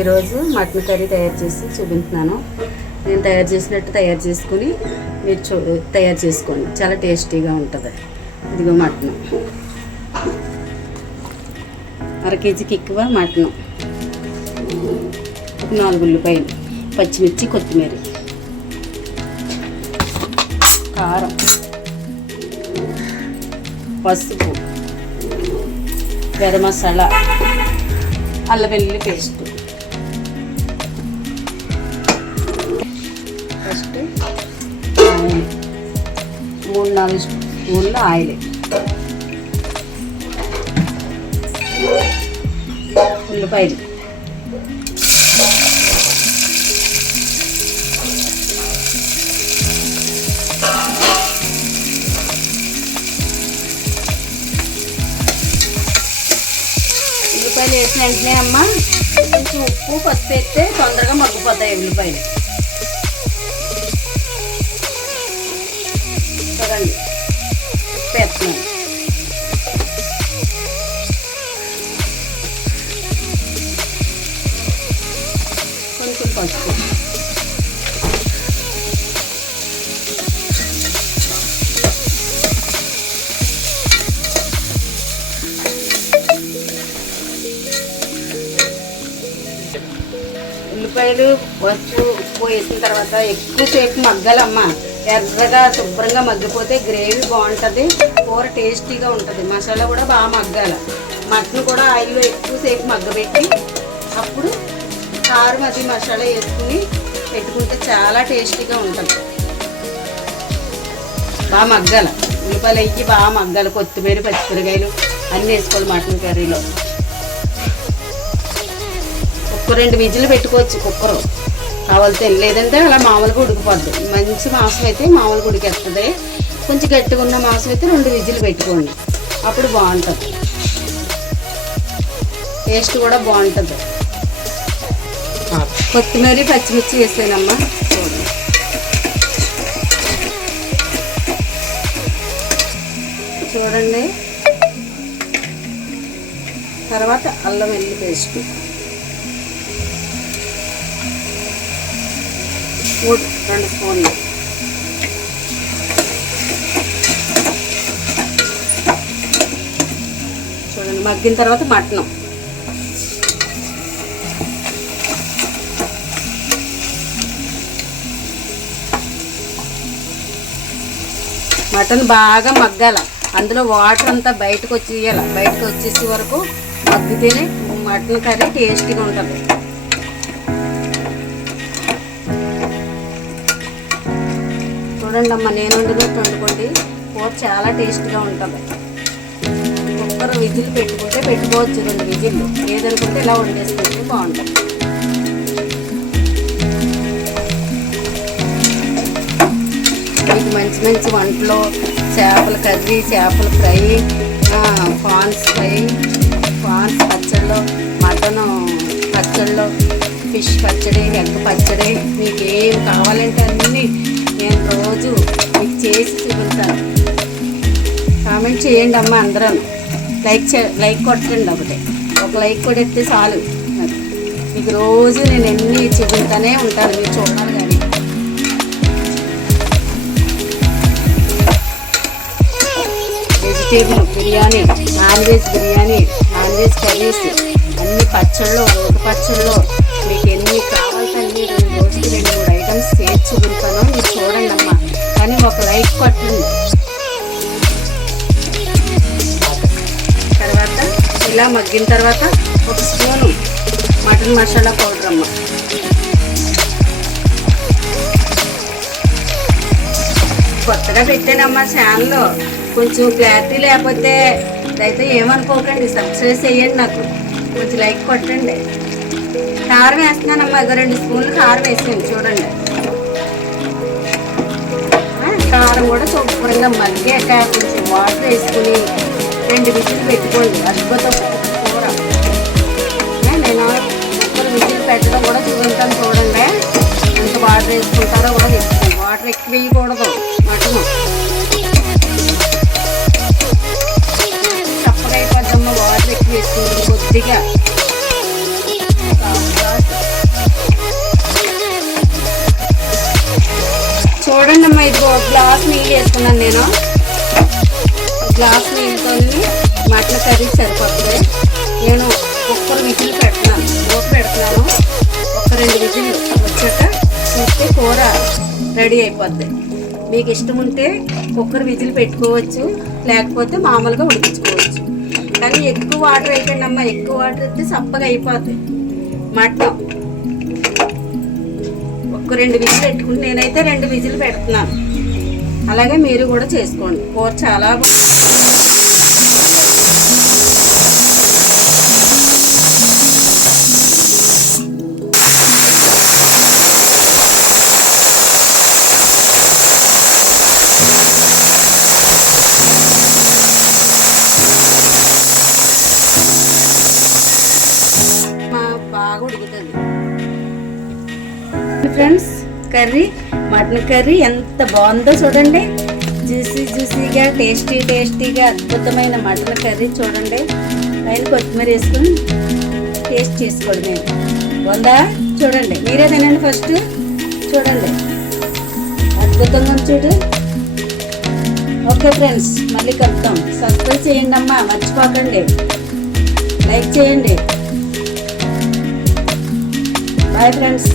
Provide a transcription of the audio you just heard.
ఈరోజు mutton curry తయారు చేసి చూపించున్నాను. నేను తయారు చేసినట్టు తయారు చేసుకుని మీరు తయారు చేసుకోండి, చాలా టేస్టీగా ఉంటుంది. ఇదిగో మటన్, అర కేజీకి ఎక్కువ మటన్, 4 ఉల్లిపాయలు, పచ్చిమిర్చి, కొత్తిమీర, కారం, పసుపు, గరం మసాలా, అల్లం వెల్లుల్లి పేస్ట్. ఫస్ట్ ఆయిల్ 3-4 స్పూన్ల ఆయిల్, ఉల్లిపాయలు, ఉల్లిపాయలు వేసిన వెంటనే అమ్మ కొంచెం ఉప్పు, పసుపు వేస్తే తొందరగా మగ్గిపోతాయి ఉల్లిపాయలు. చూడండి, ఉప్పు వేస్తున్నాను, కొంచెం పసుపు, ఉల్లిపాయలు, పసుపు, ఉప్పు వేసిన తర్వాత ఎక్కువసేపు మగ్గాలమ్మ. ఎర్రగా శుభ్రంగా మగ్గిపోతే గ్రేవీ బాగుంటుంది, కూర టేస్టీగా ఉంటుంది. మసాలా కూడా బాగా మగ్గాలి. మటన్ కూడా ఆయిల్లో ఎక్కువసేపు మగ్గబెట్టి అప్పుడు కారం అది మసాలా వేసుకుని పెట్టుకుంటే చాలా టేస్టీగా ఉంటుంది. బాగా మగ్గాలి, ఉల్లిపాయలు అయ్యి బాగా మగ్గాలి. కొత్తిమీర, పచ్చిమిరకాయలు అన్నీ వేసుకోవాలి మటన్ కర్రీలో. 2 విజిల్ పెట్టుకోవచ్చు కుక్కరు కావాలితే, లేదంటే అలా మామూలుగా ఉడికిపోద్ది. మంచి మాంసం అయితే మామూలుగా ఉడికేస్తుంది. కొంచెం గట్టిగా ఉన్న మాంసం అయితే 2 విజిల్ పెట్టుకోండి, అప్పుడు బాగుంటుంది. టేస్ట్ కూడా బాగుంటుంది. కొత్తిమీర, పచ్చిమిర్చి వేసానమ్మా. చూడండి, తర్వాత అల్లం వెల్లుల్లి పేస్ట్ 2 స్పూన్లు, చూడండి. మగ్గిన తర్వాత మటన్, మటన్ బాగా మగ్గాల. అందులో వాటర్ అంతా బయటకు వచ్చేయాలి. బయటకు వచ్చేసే వరకు మగ్గితేనే మటన్ కర్రీ టేస్టీగా ఉంటుంది. చూడండి అమ్మ, నేను వండినట్టు వండుకోండి, కూర చాలా టేస్ట్గా ఉంటుంది. కుక్కర్ విజిల్ పెట్టుకుంటే పెట్టుకోవచ్చు 2 విజిల్లు, లేదనుకుంటే ఇలా వండేసుకుంటే బాగుంటుంది. మీకు మంచి మంచి వంటలు, చేపల కర్రీ, చేపల ఫ్రై, ప్రాన్స్ ఫ్రై, ప్రాన్స్ పచ్చళ్ళు, మటన్ పచ్చళ్ళు, ఫిష్ పచ్చడి, ఎగ్ పచ్చడి, మీకు ఏం కావాలంటే అన్నీ నేను రోజు మీకు చేసి చూపిస్తాను. కామెంట్ చేయండి అమ్మ అందరూ. లైక్ కొట్టండి, ఒక లైక్ కొడితే చాలు. మీకు రోజు నేను ఎన్ని చూపిస్తానే ఉంటాను, మీరు చూడాలి. కానీ vegetable biryani, non veg biryani, non veg curries, అన్ని పచ్చళ్ళు, రోటి పచ్చళ్ళు, మీకు ఎన్ని కావాల్సి అన్ని 2 రోజుకి 2-3 ఐటమ్స్ చేసి చూపిస్తాను. మీరు చూడండి అమ్మ, కానీ ఒక లైక్ కొట్టండి. తర్వాత ఇలా మగ్గిన తర్వాత 1 స్పూను మటన్ మసాలా పౌడర్ అమ్మ. కొత్తగా పెట్టానమ్మా ఛానల్లో, కొంచెం క్లారిటీ లేకపోతే అయితే ఏమనుకోకండి, సబ్స్క్రైబ్ చేయండి, నాకు కొంచెం లైక్ కొట్టండి. కారం వేస్తున్నానమ్మా, 2 స్పూన్లు కారం వేసాను. చూడండి, కారం కూడా శుభ్రంగా మగ్గాక కొంచెం వాటర్ వేసుకుని 2 విజిల్ పెట్టుకోండి. అద్భుతం కూర. నేను 3 విజిల్ పెట్టడం కూడా చూపించాను. చూడండి ఎంత వాటర్ వేసుకుంటారో కూడా వేసుకోండి. వాటర్ ఎక్కువ వేయకూడదు, మటను చప్పగా అయిపోద్దమ్మా. వాటర్ ఎక్కువ వేసుకుంటుంది కొద్దిగా. ఇదిగో గ్లాస్ నీళ్ళు వేసుకున్నాను నేను. గ్లాస్ నీళ్ళతో మటన్ కర్రీ సరిపోతుంది. నేను కుక్కర్ విజిల్ పెడుతున్నాను, మూత పెడుతున్నాను. ఒక 2 విజిల్ వచ్చాక చూస్తే కూర రెడీ అయిపోద్ది. మీకు ఇష్టం ఉంటే కుక్కర్ విజిల్ పెట్టుకోవచ్చు, లేకపోతే మామూలుగా ఉడికించుకోవచ్చు. కానీ ఎక్కువ వాటర్ వేయకండి అమ్మ, ఎక్కువ వాటర్ వేస్తే చప్పగా అయిపోద్ది మటన్. ఒక 2 విజిల్ పెట్టుకుని నేనైతే 2 విజిల్ పెడుతున్నాను. అలాగే మీరు కూడా చేసుకోండి. కూర చాలా బాగా ఉడుకుతుంది. ఫ్రెండ్స్, కర్రీ మటన్ కర్రీ ఎంత బాగుందో చూడండి. జ్యూసీగా టేస్టీగా అద్భుతమైన మటన్ కర్రీ చూడండి. పైన కొత్తిమీర వేసుకొని టేస్ట్ చేసుకోండి. బాగుందా చూడండి, మీరే తినండి ఫస్ట్. చూడండి అద్భుతంగా చూడు. ఓకే ఫ్రెండ్స్, మళ్ళీ కలుద్దాం. సబ్స్క్రైబ్ చేయండి అమ్మా, మర్చిపోకండి. లైక్ చేయండి. Bye friends.